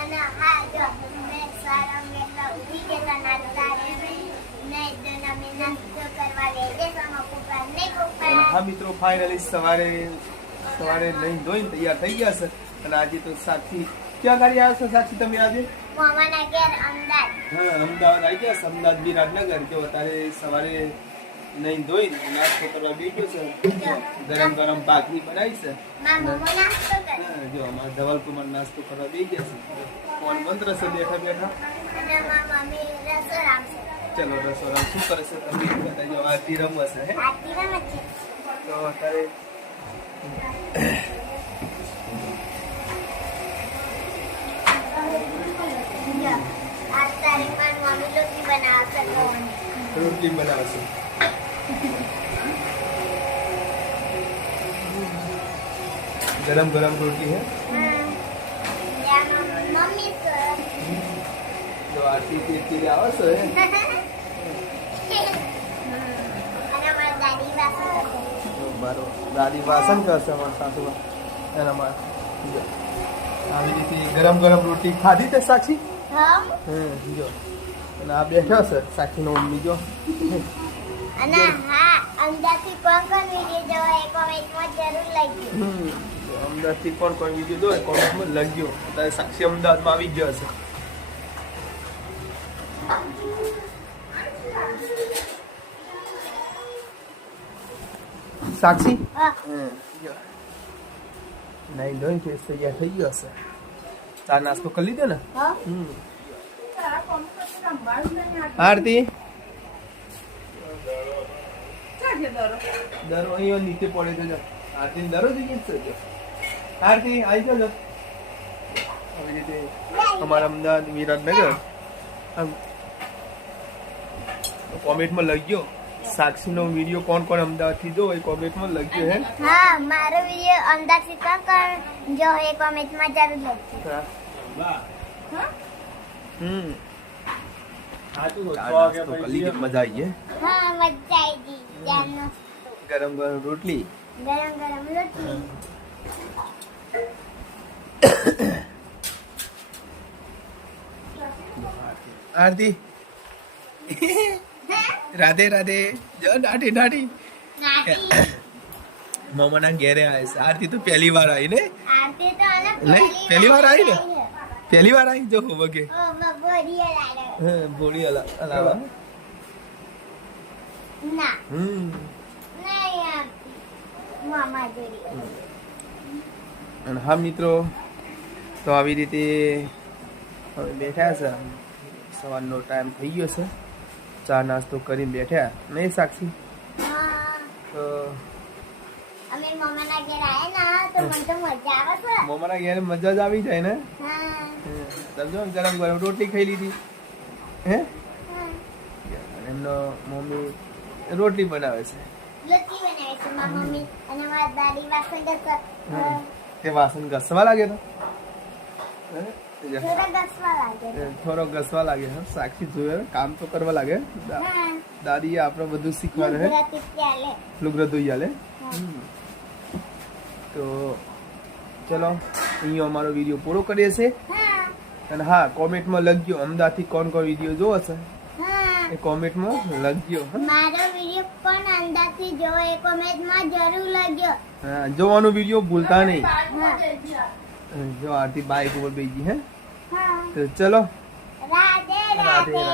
અને હા જો મેં ઊભી નાસ્તો કરવા લઈ નહીં કુપા મિત્રો ફાઇનલી સવારે સવારે નહીં ધોઈને તૈયાર થઈ ગયા છે. અને આજે તો સાચી ક્યાં ગાડી આવ્યા છો સાક્ષી તમે આજે? મામાના ઘેર અમદાવાદ. હા અમદાવાદ આવી ગયા અમદાવાદ બી રાજનગર. જો અત્યારે સવારે નહીં ધોઈ નાસ્તો કરવા બેઠો છે. ગરમ ગરમ ભાખરી બનાવી છે. નાસ્તો જો અમારા ધવલકુમાર નાસ્તો કરવા બે ગયા છે. ફોન બંધ રહેશે બેઠા બેઠા. ચલો રસોડા શું કરે છે? તમે બતાજો આરતી રમવા છે તો અત્યારે જો મમ્મી રોટલી બનાવશે. રોટલી બનાવશે. ગરમ ગરમ रोटी હે તો તો આરતી તીરતી આવે છે હે અને દાદી વાસણ કરશે અમારા સાસુમાં એના માટે આવી રીતે ગરમ ગરમ રોટી ખાધી તે સાક્ષી હમ જો અને આ બેઠા છે સાક્ષીનો મમ્મી જો અને હા અંદાજથી કોણ કોણ વીડિયો જોવા એ કોમેન્ટમાં જરૂર લખજો. અમદાવાદથી કોણ કોણ વીડિયો જોવે કોમેન્ટમાં લખજો. અત્યારે સાક્ષી અમદાવાદમાં આવી ગયો સાક્ષી? નહીં ફેસ તૈયાર થઈ ગયો હશે. તાર નાસ્તો કરી લીધો ને? હા. દરો. અહીંયા નીચે પડે તો આરતી દરો થઈ જ છે આરતી આવી જાઓ જો. આવી રીતે અમારા અમદાવાદ વિરાટનગર. આમ કોમેન્ટમાં લખજો. સાક્ષીનો વીડિયો કોણ કોણ અમદાવાદથી જો એ કોમેન્ટમાં લખજો હે. હા મારો વીડિયો અંદાજથી કોણ કોણ જો એ કોમેન્ટમાં જરૂર લખજો. હા. હમ. હા તો. મજા આવી હે? હા મજા ગરમ ગરમ રોટલી. ગરમ ગરમ રોટલી. આરતી. રાધે રાધે. જો દાઢી નાટી. મમ્માના ઘેરે આવે છે. આરતી તો પહેલી વાર આવી ને? નહીં, પહેલી વાર આવી ને? પહેલી વાર આવી? જો વગે. ભોળી અલા અલાવા ના. હમ. નહીં મામા જોડી. અને હા મિત્રો તો આવી રીતે હવે બેઠા છે. સવારનો ટાઈમ થઈ ગયો છે. ચા નાસ્તો કરીને બેઠા. નહીં સાક્ષી? તો અમે મમ્માના ઘેર આયા ના તો મને તો મજા આવે છે. મમ્માના ઘેર મજા જ આવી જાય ને? હા. સમજો ગરમ ગરમ રોટલી ખાઈ લીધી. હે. અને એમનો મમ્મી રોટલી બનાવે છે. તે વાસણ ઘસવા લાગે તો? થોડા ઘસવા લાગે. હા? સાક્ષી જોયે કામ તો કરવા લાગે. દાદી આપણે બધું શીખવા રહે હા. હમ. તો ચલો અહીંયા અમારો વીડિયો પૂરો કરીએ છીએ. અને હા કોમેન્ટમાં લખજો અમદાવાદથી કોણ કોણ વીડિયો જોવો છે? એ કોમેન્ટમાં લખજો મારો વિડિયો પણ અંદાજથી જો એ કોમેન્ટમાં જરૂર લખજો. હા જોવાનો વિડિયો ભૂલતા નહીં. જો આરતી બાઈક ઉપર બેસી હે. હા. તો ચલો. રાધે રાધે.